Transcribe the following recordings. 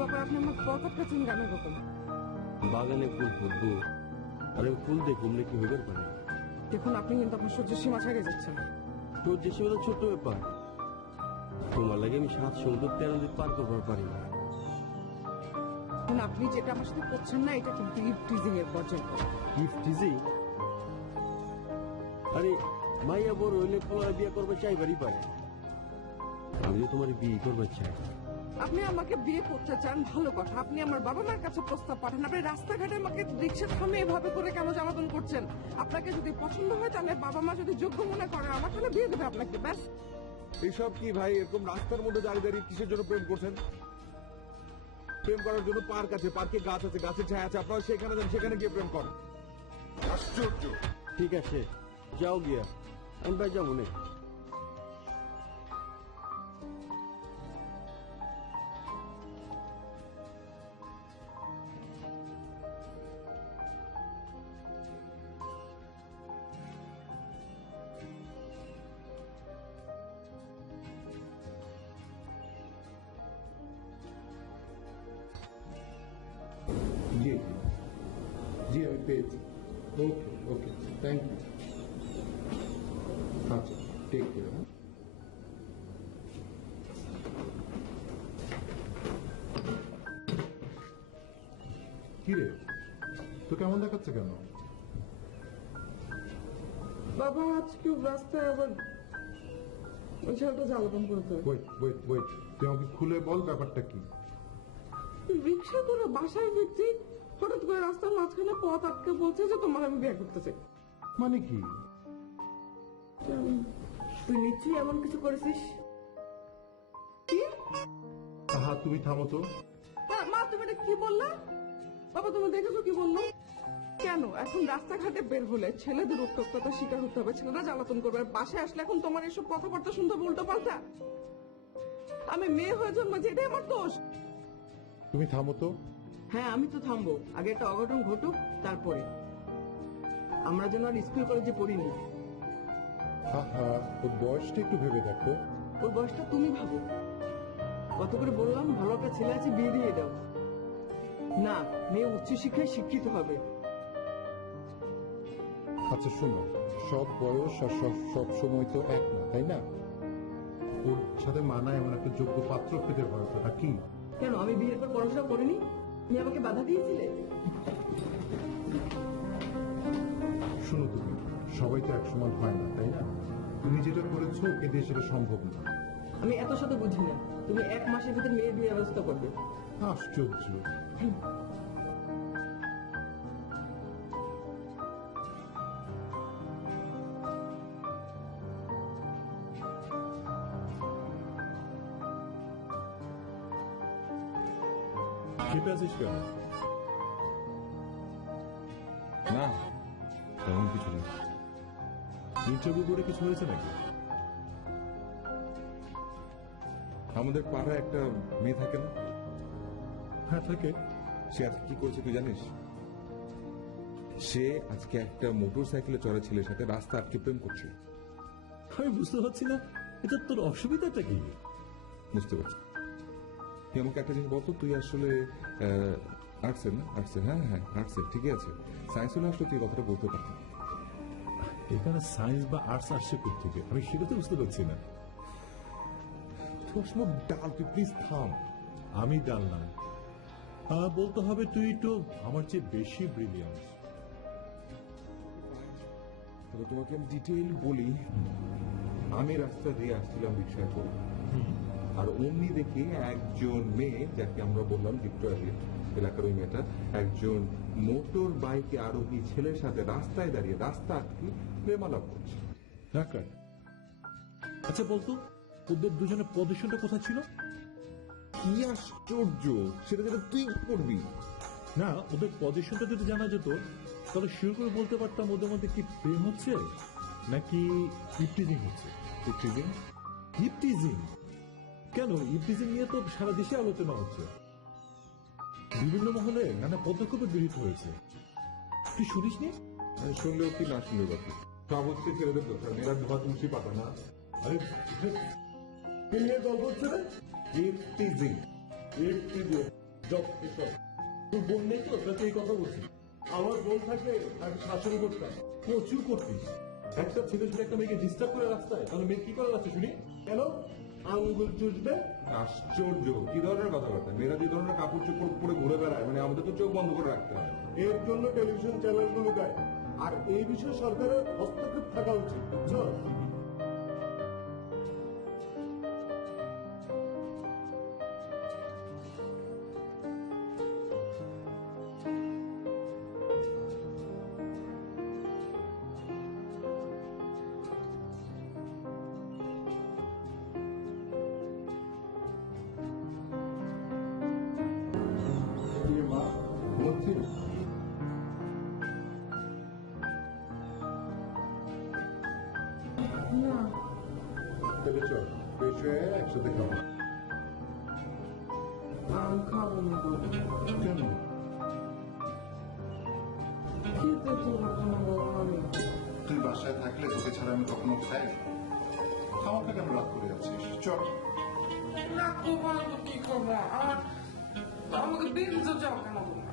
ব্যাপার, আপনি আমার পথ আটকাচ্ছেন কেন এরকম? বাগানে ফুল ফুটবো আর আমি ফুল দিয়ে ঘুমলে কি হইবার পারে? দেখুন, আপনি কিন্তু আপনার সহ্য সীমা ছাড়িয়ে যাচ্ছেন। তোর যে সীমা তো ছোট্ট ব্যাপার, তোমার লাগে আমি 7 সমুদ্র 13 নদী পার করবার পারি না। আপনি যেটা আমার সাথে করছেন না, এটা কিন্তু ইভটিজিং এর পর্যন্ত। ইভটিজিং? আরে মাইয়া বড় হইলে পোলা বিয়ে করবে চাইবারই পারে। আমি তো তোমার বিয়ে করবার চাই। আপনি আমাকে বিয়ে করতে চান, ভালো কথা। আপনি আমার বাবা মার কাছে প্রস্তাব পাঠান। আপনি রাস্তাঘাটে আমাকে রিক্সা থামে এভাবে করে কেন জ্বালাতন করছেন? আপনাকে যদি পছন্দ হয়, তাহলে বাবা মা যদি যোগ্য মনে করে আমার তাহলে বিয়ে দেবে আপনাকে, ব্যাস। এইসব কি ভাই? এরকম রাস্তার মধ্যে দাঁড়িয়ে দাঁড়িয়ে কিসের জন্য প্রেম করছেন? প্রেম করার জন্য পার্ক আছে, পার্কে গাছ আছে, গাছের ছায়া আছে, আপনারা সেখানে যান, সেখানে গিয়ে প্রেম করেন। আশ্চর্য। ঠিক আছে, যাও গিয়া, আমি ভাই যাবো না। জি জি আমি পেয়েছি। ওকে ওকে, থ্যাংক ইউ। আচ্ছা, টেক কেয়ার। কিরে, তো কেমন দেখাচ্ছে কেন? বাবা আজকে রাস্তায় আবার ওই ছেলেটা জ্বালাতন করতে। ওয়েট ওয়েট ওয়েট, তুই আমাকে খুলে বল ব্যাপারটা কি। রিক্সা করে বাসায় ফিরছি, হঠাৎ করে রাস্তার মাঝখানে পথ আটকে বলছে যে তোমার আমি বিয়ে করতে চাই। মানে কি? তুই নিশ্চয়ই এমন কিছু করেছিস। কি? আহা, তুমি থামো তো। মা, তুমি এটা কি বললা? বাবা, তুমি দেখেছো কি বললো? কেন এখন রাস্তাঘাটে বের হলে ছেলেদের উত্তক্ততার শিকার হতে হবে, ছেলেরা জ্বালাতন করবে, আর বাসায় আসলে এখন তোমার এসব কথাবার্তা শুনতে হবে উল্টো পাল্টা? আমি মেয়ে হয়ে জন্মেছি, এটাই আমার দোষ। তুমি থামো তো। হ্যাঁ, আমি তো থামবো, আগে একটা অঘটন ঘটুক, তারপরে। আমরা যেন আর স্কুল কলেজে পড়িনি। আহা, ওর বয়সটা একটু ভেবে দেখো। ওর বয়সটা তুমি ভাবো। কত করে বললাম ভালো একটা ছেলে আছে, বিয়ে দিয়ে দাও। না, মেয়ে উচ্চশিক্ষায় শিক্ষিত হবে। আচ্ছা শোনো, সব বয়স আর সব সময় তো এক না, তাই না? ওর সাথে মানায় এমন একটা যোগ্য পাত্র পেতে পারো কি? কেন, আমি বিয়ের পর পড়াশোনা করিনি? তুমি আমাকে বাধা দিয়েছিলে? শোনো, তুমি সবাই তো এক সমান হয় না, তাই না? তুমি যেটা করেছো ওকে দিয়ে সেটা সম্ভব না। আমি এত শত বুঝি না। তুমি 1 মাসের ভিতরে মেয়ের বিয়ে ব্যবস্থা করবে। আশ্চর্য। খেপে আছিস কেন? না, তেমন কিছু নেই। ইন্টারভিউ করে কিছু হয়েছে নাকি? আমাদের পাড়ায় একটা মেয়ে থাকে না? হ্যাঁ থাকে। সে আজকে কি করেছে তুই জানিস? সে আজকে একটা মোটর সাইকেলে চড়া ছেলের সাথে রাস্তা আটকে প্রেম করছে। আমি বুঝতে পারছি না, এটা তোর অসুবিধাটা কি? বুঝতে পারছি। তুই আমাকে একটা জিনিস বলতো, তুই আসলে আর্টসের না? আর্টসের, হ্যাঁ হ্যাঁ আর্টসের, ঠিকই আছে। সায়েন্স হলে আসলে তুই কথাটা বলতে পারতি। এখানে সায়েন্স বা আর্টস আসছে কোথেকে আমি সেটা তো বুঝতে পারছি না। ডাল, তুই প্লিজ থাম। আমি ডাল না, বলতে হবে তুই তো আমার চেয়ে বেশি ব্রিলিয়ান্ট। তবে তোমাকে আমি ডিটেইল বলি, আমি রাস্তা দিয়ে আসছিলাম রিক্সায় করে, আর অমনি দেখি একজন মেয়ে, যাকে আমরা বললাম ভিক্টোরিয়া এলাকার ওই মেয়েটা, একজন মোটর বাইকে আরোহী ছেলের সাথে রাস্তায় দাঁড়িয়ে রাস্তা আটকে প্রেমালাপ করছে। আচ্ছা বলতো, ওদের দুজনের পজিশনটা কোথায় ছিল? কি আশ্চর্য, সেটা যেটা তুই করবি না, ওদের পজিশনটা যদি জানা যেত তাহলে শিওর করে বলতে পারতাম ওদের মধ্যে কি প্রেম হচ্ছে নাকি ইপটিজিং হচ্ছে। ইপটিজিং? ইপটিজিং কেন? ইপটিজিং নিয়ে তো সারা দেশে আলোচনা হচ্ছে, বিভিন্ন মহলে নানা পদক্ষেপে গৃহীত হয়েছে। তুই শুনিসনি? শুনলেও কি না শুনলেও বাকি সব হচ্ছে ছেলেদের দোষ, মেয়েরা ধোয়া তুলসী পাতা না। আরে কে নিয়ে গল্প হচ্ছে না? ইপটিজিং। ইপটিজিং জব এসব তোর বোন নেই তো তাতে এই কথা বলছি। আমার বোন থাকলে আমি শাসন করতাম। প্রচুর করতিস। একটা ছেলে যদি একটা মেয়েকে ডিস্টার্ব করে রাস্তায়, তাহলে মেয়ে কি করে রাস্তায় শুনি? কেন আঙ্গুল চুষবে? আশ্চর্য, কি ধরনের কথাবার্তা! মেয়েরা যে ধরনের কাপড় চোপড় পরে ঘুরে বেড়ায়, মানে আমাদের তো চোখ বন্ধ করে রাখতে হয়। এর জন্য টেলিভিশন চ্যানেলগুলো গায়। আর এই বিষয়ে সরকারের হস্তক্ষেপ থাকা উচিত, বুঝছো? কিরে মা, ঘুমোচ্ছিস? না তাহলে চল, ফ্রেশ হয়ে একসাথে খাবো। আমি খাবো না গো। কেন? খেতে তো কখনো বাবা আমি। তুই বাসায় থাকলে তোকে ছাড়া আমি কখনো খাই? খাওয়াটা কেন রাগ করে যাচ্ছিস? চল। না করবো না তো কি করবো? আর আমাকে বিয়ে দিতে যাও কেন তোমরা?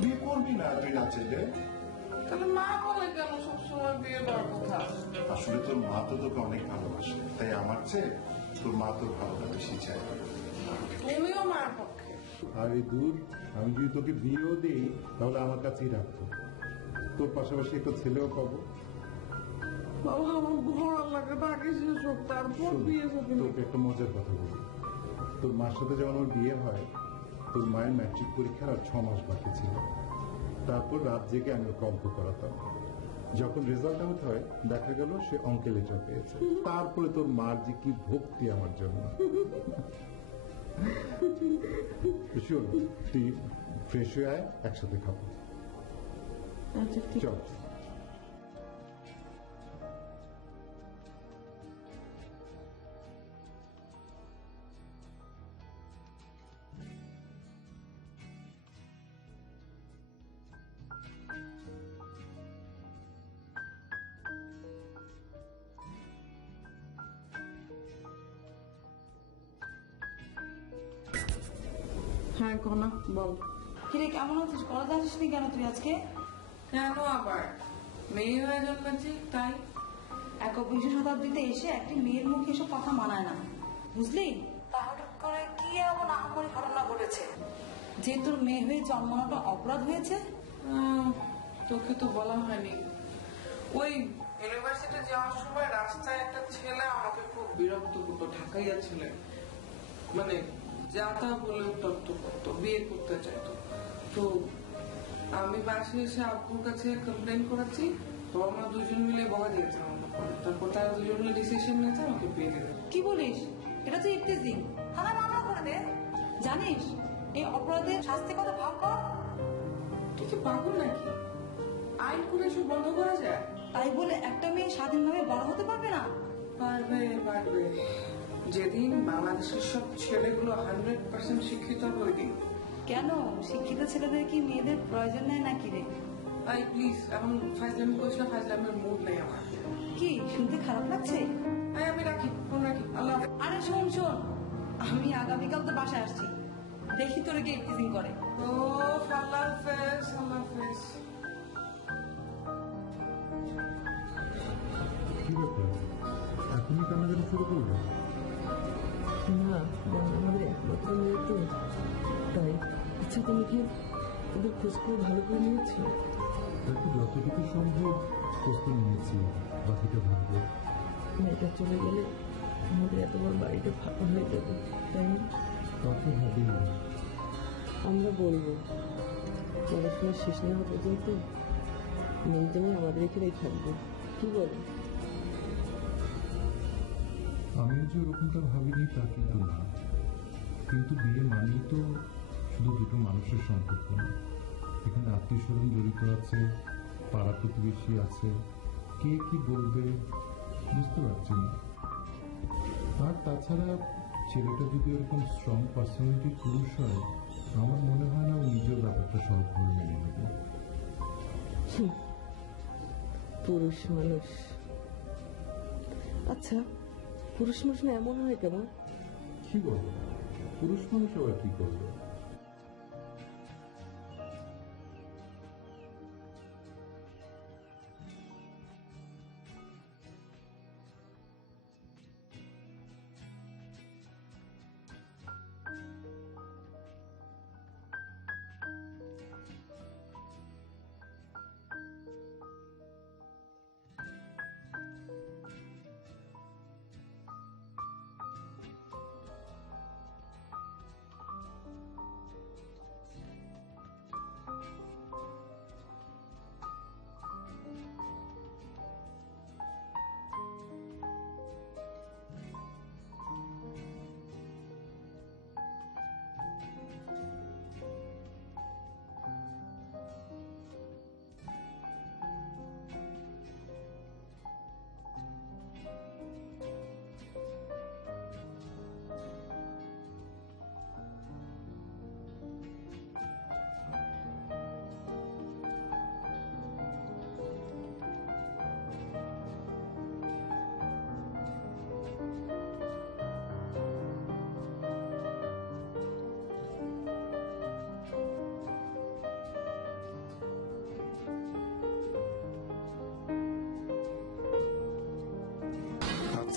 বিয়ে করবি না তুই না চাইলে? তাহলে মা বলে কেন সবসময় বিয়ে দেওয়ার কথা? আসলে তোর মা তো তোকে অনেক ভালোবাসে, তাই আমার চেয়ে তোর মা তোর ভালোটা বেশি চায়। তুমিও মার পক্ষে। আরে দূর, আমি যদি তোকে বিয়েও দিই তাহলে আমার কাছেই রাখতো। তোর পাশাপাশি একটা ছেলেও পাবো। বাবা আমার ঘোড়া লাগে আগে শেষ হোক, তারপর শোন, বিয়ে সাথে। তোকে একটা মজার কথা বলি। তোর মার সাথে যখন আমার বিয়ে হয়, তোর মায়ের ম্যাট্রিক পরীক্ষার আর 6 মাস বাকি ছিল। তারপর রাত জেগে আমি ওকে অঙ্ক করাতাম। যখন রেজাল্ট আউট হয়, দেখা গেল সে অঙ্কে লেটার পেয়েছে। তারপরে তোর মার যে কি ভক্তি আমার জন্য। শোন, তুই ফ্রেশ হয়ে আয়, একসাথে খাবো। আচ্ছা ঠিক চল। হ্যাঁ কনা বল। কিরে কেমন আছিস? কলেজে আসিসনি কেন তুই আজকে? কেন আবার? মেয়ে হয়ে জন্মেছি তাই। 21 শতাব্দীতে এসে একটি মেয়ের মুখে এসব কথা মানায় না, বুঝলি? তা হঠাৎ করে কি এমন আহামরি ঘটনা ঘটেছে যে তোর মেয়ে হয়ে জন্মানোটা অপরাধ হয়েছে? তোকে তো বলা হয়নি। ওই ইউনিভার্সিটি যাওয়ার সময় রাস্তায় একটা ছেলে আমাকে খুব বিরক্ত করতো, ঢাকাইয়া ছিলেন। মানে যা তা বলে উত্তপ্ত করতো, বিয়ে করতে চাইতো। তো আমি বাসায় এসে আব্বুর কাছে কমপ্লেন করেছি। তো আমরা দুজন মিলে বকা দিয়েছে আমার উপরে। তারপর তারা দুজন মিলে ডিসিশন নিয়েছে আমাকে বিয়ে দেবে। কি বলিস? এটা তো ইফতিজিং, থানায় মামলা করে দে। জানিস এই অপরাধের শাস্তি কত ভয়ঙ্কর? তুই কি পাগল নাকি? আইন করে এসব বন্ধ করা যায়? তাই বলে একটা মেয়ে স্বাধীনভাবে বড় হতে পারবে না? পারবে পারবে। যেদিন বাংলাদেশের সব ছেলেগুলো 100% শিক্ষিত হবে ওই দিন। কেন শিক্ষিত ছেলেদের কি মেয়েদের প্রয়োজন নেই নাকি রে? আই প্লিজ, এখন ফাইজলামি করিস না, ফাইজলামের মুড নেই আমার। কি শুনতে খারাপ লাগছে? আমি রাখি, ফোন রাখি। আল্লাহ হাফেজ। আরে শোন শোন, আমি আগামীকাল তো বাসায় আসছি, দেখি তোরে কে টিচিং করে। ও আল্লাহ হাফেজ, আল্লাহ হাফেজ। কি ব্যাপার, এখনই কান্নাকাটি শুরু করবে? না বোন আমাদের একমাত্র মেয়ে তো, তাই আচ্ছা তুমি কি ওদের খোঁজ করে ভালো করে নিয়েছি? দেখো, যতটুকু সম্ভব প্রস্তুত নিয়েছি, বাকিটা ভাববো। মেয়েটা চলে গেলে আমাদের এত বড় বাড়িটা ফাঁকা হয়ে যাবে, তাই না? তা তো হবেই। আমরা বলবো পড়াশোনা শেষ না হওয়া পর্যন্ত মেয়ে জামাই আমাদের এখানেই থাকবে, কি বলো? আমিও যে ওরকমটা ভাবিনি তা কিন্তু না, কিন্তু বিয়ে মানেই তো শুধু দুটো মানুষের সম্পর্ক না। এখানে আত্মীয় স্বজন জড়িত আছে, পাড়া প্রতিবেশী আছে, কে কি বলবে বুঝতে পারছি না। আর তাছাড়া ছেলেটা যদি এরকম স্ট্রং পার্সোনালিটির পুরুষ হয়, আমার মনে হয় না ও নিজের ব্যাপারটা সহজ করে মেনে নেবে। পুরুষ মানুষ, আচ্ছা পুরুষ মানুষ না এমন হয় কেমন? কি বলবো, পুরুষ মানুষ আবার কি করবে?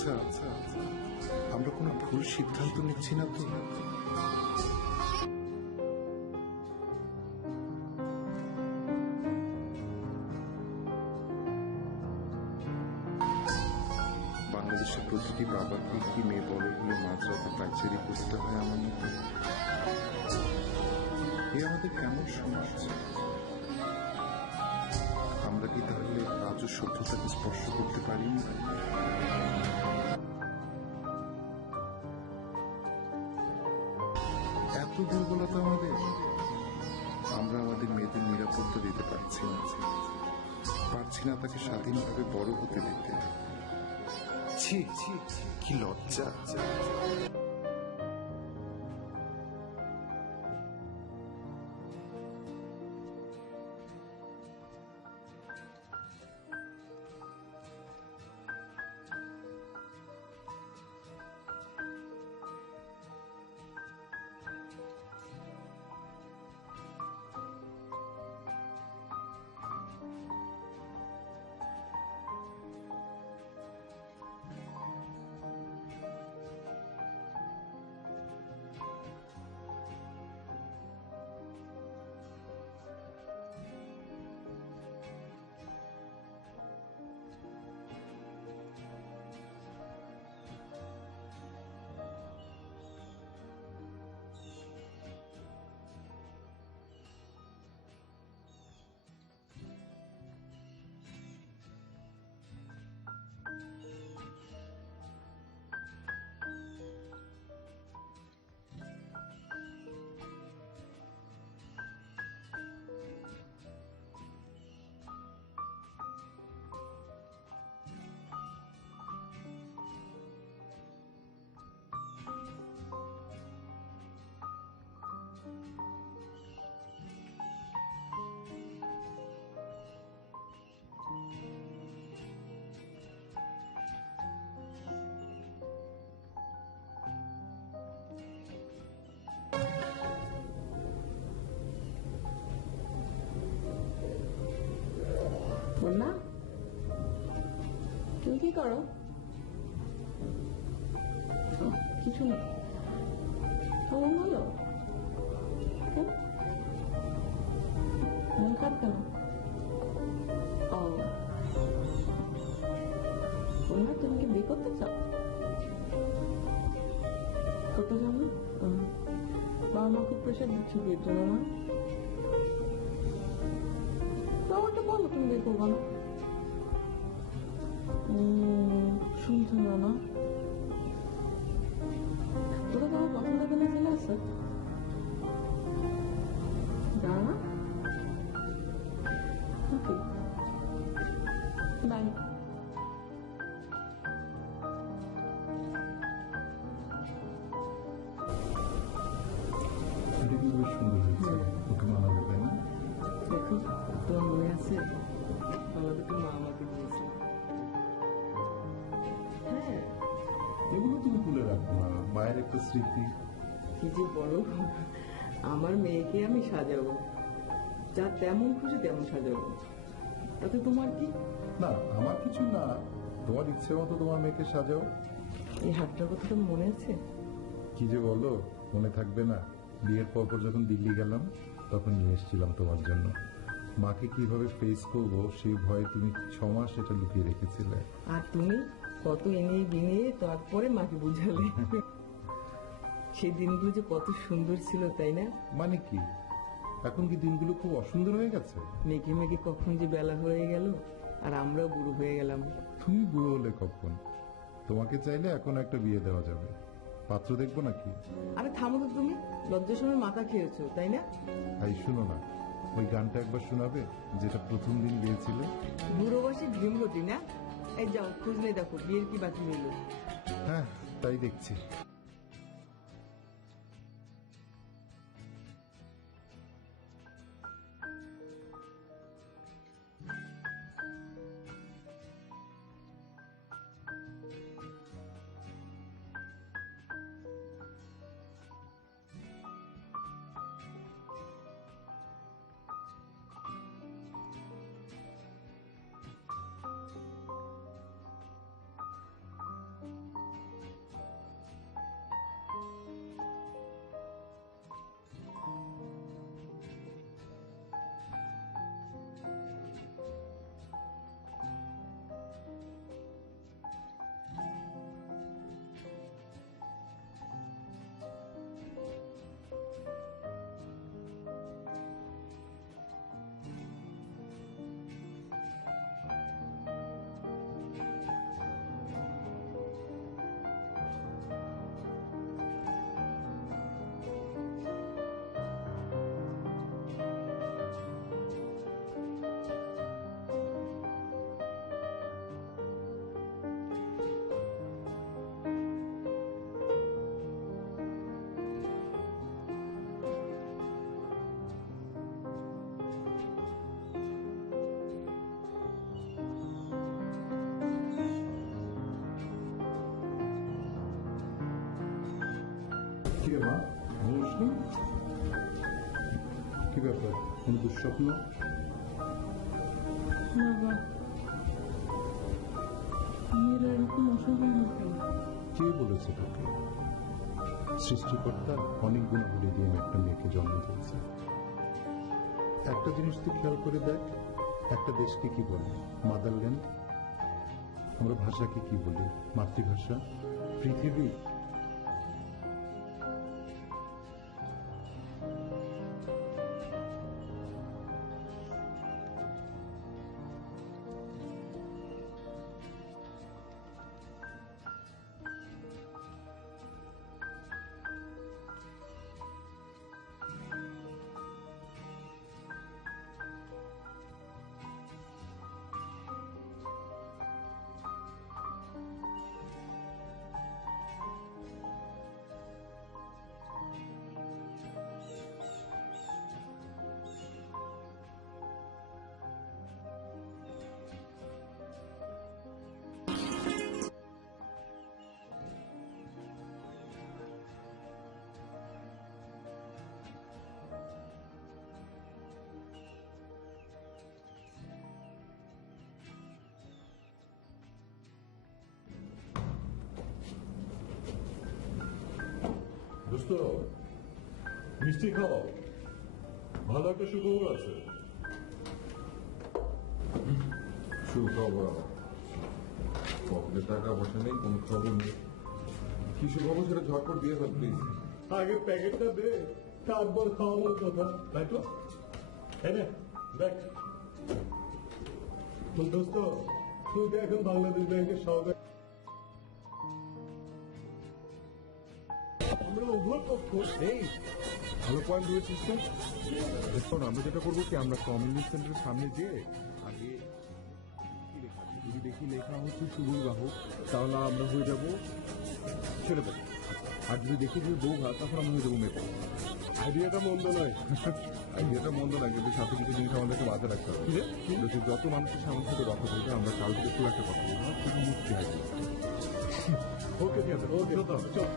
আচ্ছা আচ্ছা আমরা কোনো ভুল সিদ্ধান্ত নিচ্ছি না তো? বাংলাদেশের প্রতিটি বাবাকে কি মেয়ে বড় হলে মাঝরাতে পাইচারি করতে হয় আমার মতো? এ আমাদের কেমন সমাজ? আমরা কি তাহলে আজও সভ্যতাকে স্পর্শ করতে পারিনি? এত দুর্বলতা আমাদের, আমরা আমাদের মেয়েদের নিরাপত্তা দিতে পারছি না তাকে স্বাধীনভাবে বড় হতে দিতে। ছি ছি কি লজ্জা! বন্যা, তুমি কি করো? কিছু না, কেমন ভালো? মন খারাপ কেন? ও বন্যা, তুমি কি বিয়ে করতে চাও? করতে চাও না? বাবা মা খুব প্রেশার দিচ্ছে বিয়ের জন্য না? বাবাকে বলো তুমি বিয়ে করবো না। শুনছো না? না তোরা তোমার পছন্দ কেন জেনে আছে জানো না? বাই। এটা কিন্তু বেশ সুন্দর হয়েছে, ওকে মানাবে তাই না? দেখো তোমার মনে আছে আমাদেরকে মা আমাকে দিয়েছে? হ্যাঁ, এগুলো তুমি তুলে রাখো না, মায়ের একটা স্মৃতি। কি যে বড়, আমার মেয়েকে আমি সাজাবো, যা তেমন খুশি তেমন সাজাবো, তাতে তোমার কি? না, আমার কিছু না, তোমার ইচ্ছে মতো তোমার মেয়েকে সাজাও। এই হাতটার কথা তো মনে আছে? কি যে বলো, মনে থাকবে না? বিয়ের পর যখন দিল্লি গেলাম তখন নিয়ে এসেছিলাম তোমার জন্য। মাকে কিভাবে ফেস করবো সেই ভয়ে তুমি 6 মাস এটা লুকিয়ে রেখেছিলে। আর তুমি কত এনে বিনিয়ে তারপরে মাকে বুঝালে। সেই দিনগুলো যে কত সুন্দর ছিল, তাই না? মানে কি, এখন কি দিনগুলো খুব অসুন্দর হয়ে গেছে? মেঘে মেঘে কখন যে বেলা হয়ে গেল, আর আমরাও বুড়ো হয়ে গেলাম। তুমি বুড়ো হলে কখন? তোমাকে চাইলে এখন একটা বিয়ে দেওয়া যাবে। পাত্র দেখবো নাকি? আরে থামো তো, তুমি লজ্জার সময় মাথা খেয়েছো, তাই না? ভাই শুনো না, ওই গানটা একবার শোনাবে যেটা প্রথম দিন গেয়েছিলে? বুড়ো বয়সে ভীমরতি না? এই যাও খোঁজ নিয়ে দেখো বিয়ের কি বাকি হইল। হ্যাঁ, তাই দেখছি। কে মা ঘুমোসনি? কি ব্যাপার, কোন দুঃস্বপ্ন? বাবা মেয়েরা এরকম অসহায় কেন? কে বলেছে তোকে? সৃষ্টিকর্তা অনেক গুণাবলী দিয়ে একটা মেয়েকে জন্ম দিয়েছে। একটা জিনিস তুই খেয়াল করে দেখ, একটা দেশকে কি বলে? মাদারল্যান্ড। আমরা ভাষাকে কি বলি? মাতৃভাষা। পৃথিবী। দোস্ত মিষ্টি খাও, ভালো একটা সুখবর আছে। সুখবর? পকেটে টাকা পয়সা নেই, কোনো খবর নেই। কি সুখবর সেটা ঝটপট দিয়ে ফেল প্লিজ। আগে প্যাকেটটা দে, তারপর খাওয়ানোর কথা, তাই তো? হ্যাঁ না দেখ দোস্ত, তুই তো এখন বাংলাদেশ ব্যাংকের সহকারী। আমরা উভয় পক্ষ এই ভালো পয়েন্ট দিয়েছিস তো। দেখুন আমরা যেটা করবো কি, আমরা কমিউনিটি সেন্টারের সামনে যেয়ে আগে কি লেখা আছে, যদি দেখি লেখা হচ্ছে সুবল বাহক, তাহলে আমরা হয়ে যাবো ছেলে পক্ষ। আর যদি দেখি যে বউ ভাত, তখন আমরা হয়ে যাবো মেয়ে পক্ষ। আইডিয়াটা মন্দ নয়। আইডিয়াটা মন্দ না, কিন্তু সাথে কিছু জিনিস আমাদেরকে মাথায় রাখতে হবে। বলছি, যত মানুষের সামনে থেকে কথা বলবে, আমরা কালকে খুব একটা কথা বলবো, শুধু মুক্তি হয়। ওকে ঠিক আছে, ওকে চল।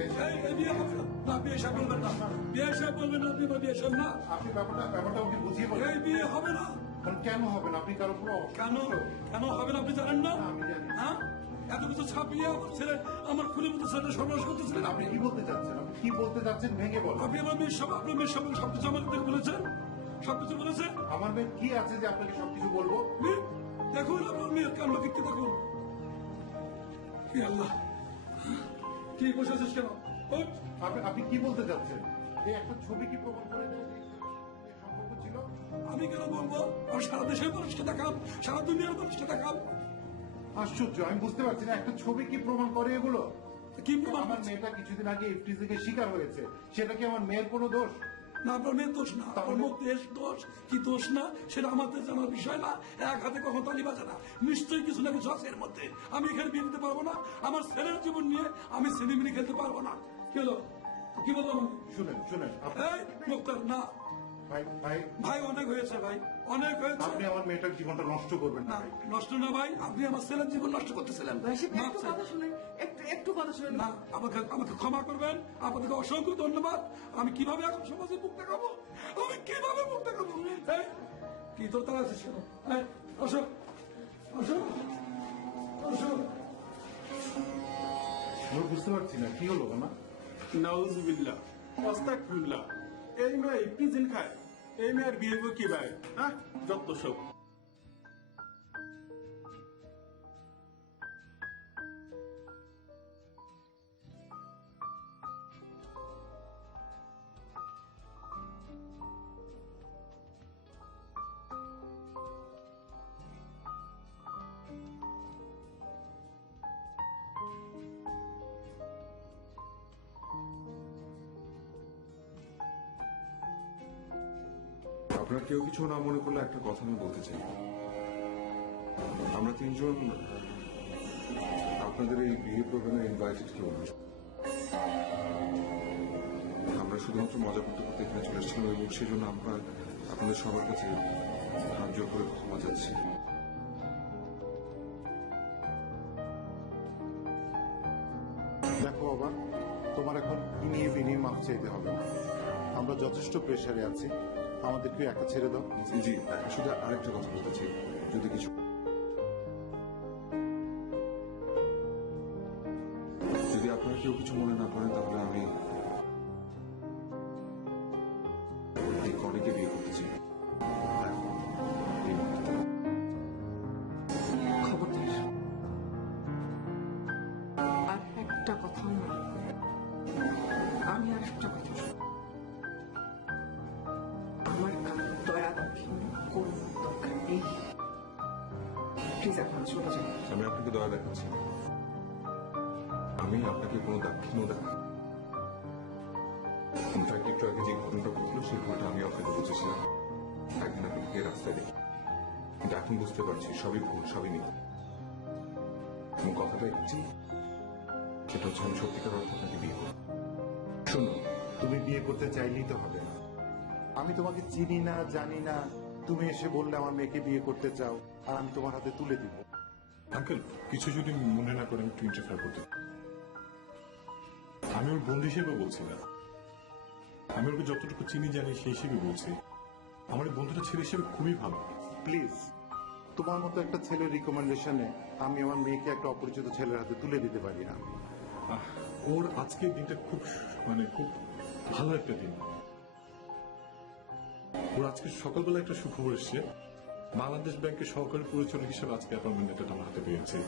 এই বিয়ে হবে না। না, বিয়ে সাহেব বলবেন না, বিয়ে সাহেব বলবেন না, আপনি বা বিয়ে সাহেব না, আপনি ব্যাপারটা ওকে বুঝিয়ে বলেন। এই বিয়ে হবে না। কেন হবে না? আপনি কারো উপর কেন কেন হবে না আপনি জানেন না? আমি জানি। হ্যাঁ, এত কিছু ছাপিয়ে আমার ছেলে, আমার খুনের মতো ছেলে সর্বনাশ করতেছিলেন আপনি আপনি। কি বলতে চাচ্ছেন? আপনি কি বলতে চাচ্ছেন ভেঙে বলেন। আপনি আমার মেয়ের সব, আপনার মেয়ের সব সবকিছু আমাদের বলেছেন, সবকিছু বলেছেন। আমার মেয়ে কি আছে যে আপনাকে সবকিছু বলবো? মেয়ে, দেখুন আমার মেয়ের কান্না দেখতে দেখুন। কি আল্লাহ, কি বসে আছিস কেন? ওঠ। আপনি কি বলতে চাচ্ছেন? এই একটা ছবি কি প্রমাণ করে দেয় যে এই সম্পর্ক ছিল? আমি কেন বলবো? আর সারা দেশের মানুষকে দেখাম, সারা দুনিয়ার মানুষকে দেখাম। আশ্চর্য, আমি বুঝতে পারছি না একটা ছবি কি প্রমাণ করে এগুলো? কি প্রমাণ আমার করছে? মেয়েটা কিছুদিন আগে এফটিজিকে শিকার হয়েছে, সেটা কি আমার মেয়ের কোনো দোষ? না, আপনার মেয়ের দোষ না, আপনার মধ্যে দোষ কি দোষ না সেটা আমাদের জানার বিষয় না। এক হাতে কখন তালি বাজে না, নিশ্চয়ই কিছু না কিছু আছে এর মধ্যে। আমি এখানে বিয়ে দিতে পারবো না, আমার ছেলের জীবন নিয়ে আমি সিনেমিনি খেলতে পারবো না। কি হলো, কি বলবো? শুনেন এই মুক্তার, না ভাই ভাই ভাই, অনেক হয়েছে ভাই, অনেক হয়েছে। আপনি আমার মেয়েটার জীবনটা নষ্ট করবেন না না, ভাই। নষ্ট না ভাই, আপনি আমার ছেলের জীবন নষ্ট করতেছিলেন। মাফ চাই। একটু কথা শুনে না, আমাকে ক্ষমা করবেন, আপনাকে অসংখ্য ধন্যবাদ। আমি কিভাবে এখন সমাজে মুখ দেখাবো, আমি কিভাবে মুখ দেখাবো? এই, কি তোর তারা আছিস কেন? এই, আসো আসো আসো। আমি বুঝতে পারছি না কি হলো না। নাউজুবিল্লাহ, আস্তাগফিরুল্লাহ। এই মেয়ে ইফতিজিন খায়, এই মেয়ের বিয়ে করবো কি ভাই? হ্যাঁ, যত সব। আপনার কেউ কিছু না মনে করলে একটা কথা আমি বলতে চাই। আমরা তিনজন আপনাদের এই বিয়ে প্রোগ্রামে ইনভাইটেড কেউ না। আমরা শুধুমাত্র মজা করতে করতে এখানে চলে এসেছিলাম এবং সেজন্য আমরা আপনাদের সবার কাছে হাত জোর করে ক্ষমা চাচ্ছি। দেখো বাবা, তোমার এখন ইনিয়ে বিনিয়ে মাপ চাইতে হবে না। আমরা যথেষ্ট প্রেসারে আছি, আমাদেরকে একা ছেড়ে দাও। জি, শুধু আরেকটা কথা বলতে চাই, যদি কিছু যদি আপনারা কেউ কিছু মনে না করেন তাহলে আমি এই কনেকে বিয়ে করতে চাই। এখন, এই মুহূর্তে। খবরদার আর একটা কথা না, আমি আর একটা কথা শুনি। আমার কাছে দয়া দাক্ষিণ্য কোনো দরকার নেই। প্লিজ এখন চলে যান। আমি আপনাকে দয়া দেখাচ্ছি না। আমি আপনাকে কোনো দাক্ষিণ্য দেখাই। ইনফ্যাক্ট একটু আগে যে ঘটনাটা ঘটলো সেই ঘটনা আমি আপনাকে বুঝেছিলাম একদিন আপনাকে রাস্তায় দেখি, কিন্তু এখন বুঝতে পারছি সবই ভুল, সবই মিথ্যা। এবং কথাটা একটি, সেটা হচ্ছে আমি সত্যিকার অর্থে আপনাকে বিয়ে করব। শোনো, তুমি বিয়ে করতে চাইলেই তো হবে না। আমি তোমাকে চিনি না, জানি না, তুমি এসে বললে আমার মেয়েকে বিয়ে করতে চাও আর আমি তোমার হাতে তুলে দিব। আঙ্কেল, কিছু যদি মনে না করেন একটু ইন্টারফেয়ার করতে। আমি ওর বন্ধু হিসেবে বলছি না, আমি ওকে যতটুকু চিনি জানি সেই হিসেবে বলছি। আমার এই বন্ধুটা ছেলে হিসেবে খুবই ভালো। প্লিজ, তোমার মতো একটা ছেলের রিকমেন্ডেশনে আমি আমার মেয়েকে একটা অপরিচিত ছেলের হাতে তুলে দিতে পারি না। ওর আজকের দিনটা খুব খুব ভালো একটা দিন। ওর আজকে সকালবেলা একটা সুখবর এসছে, বাংলাদেশ ব্যাংকের সহকারী পরিচালক হিসেবে আজকে অ্যাপয়েন্টমেন্ট লেটারটা আমার হাতে পেয়েছে।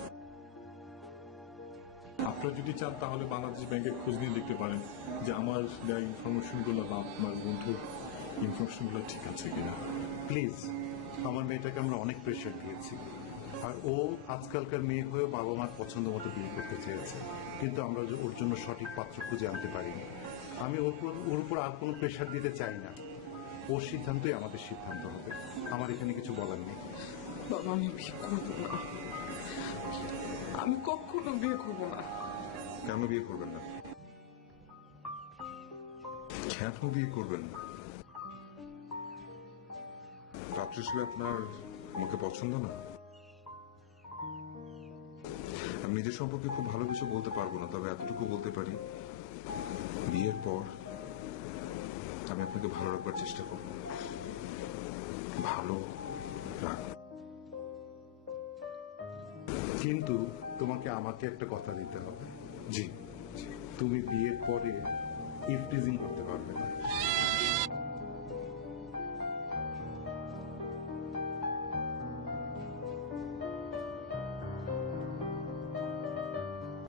আপনারা যদি চান তাহলে বাংলাদেশ ব্যাংকের খোঁজ নিয়ে দেখতে পারেন যে আমার দেওয়া ইনফরমেশনগুলো বা আপনার বন্ধুর ইনফরমেশনগুলো ঠিক আছে কিনা। প্লিজ, আমার মেয়েটাকে আমরা অনেক প্রেশার দিয়েছি, আর ও আজকালকার মেয়ে হয়েও বাবা মার পছন্দ মতো বিয়ে করতে চেয়েছে, কিন্তু আমরা ওর জন্য সঠিক পাত্র খুঁজে আনতে পারিনি। আমি ওর উপর আর কোনো প্রেশার দিতে চাই না। ওর সিদ্ধান্তই আমাদের সিদ্ধান্ত হবে। আমার এখানে কিছু বলার নেই। বাবা, আমি বিয়ে করবো না, আমি কখনো বিয়ে করবো না। কেন বিয়ে করবেন না? কেন বিয়ে করবেন না? পাত্র হিসেবে আপনার আমাকে পছন্দ না? আমি নিজের সম্পর্কে খুব ভালো কিছু বলতে পারবো না, তবে এতটুকু বলতে পারি বিয়ের পর আমি আপনাকে ভালো রাখবার চেষ্টা করব, ভালো রাখব। কিন্তু তোমাকে আমাকে একটা কথা দিতে হবে। জি, তুমি বিয়ের পরে ইফটিজিং করতে পারবে না।